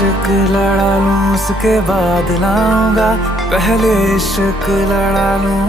इश्क लड़ा लूं उसके बाद लाऊंगा, पहले इश्क लड़ा लूं।